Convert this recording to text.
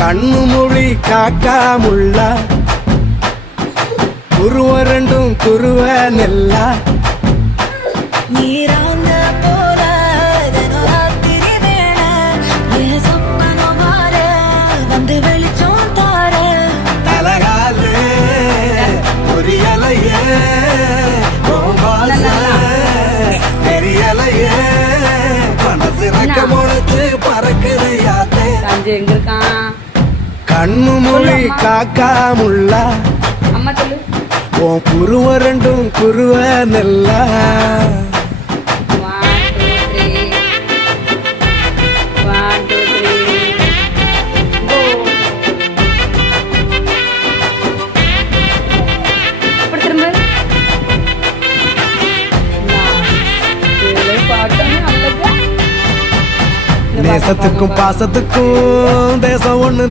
கண்ணு மொழி காக்காமுள்ள குருவ ரெண்டும் குருவ நெல்லா நீராங்க போல தினராத்திரி வேண என் சொப்பனம் மாற வந்து வெளிச்சம் தார தலகாலே பொரியலையே தெரியலையே மனசு ரக்க முளைச்சு பறக்குது யாத்தே ராஜு எங்க இருக்கான்? கண்ணு மொழி காக்காமுள்ள அம்மா சொல்லு. உன் குருவ ரெண்டும் குருவ நெல்லா 1 2 3 1 2 3 go. இப்படி திரும்ப. பாட்டமே நல்லது. நேசத்துக்கும் பாசத்துக்கும் தேசம் ஒண்ணு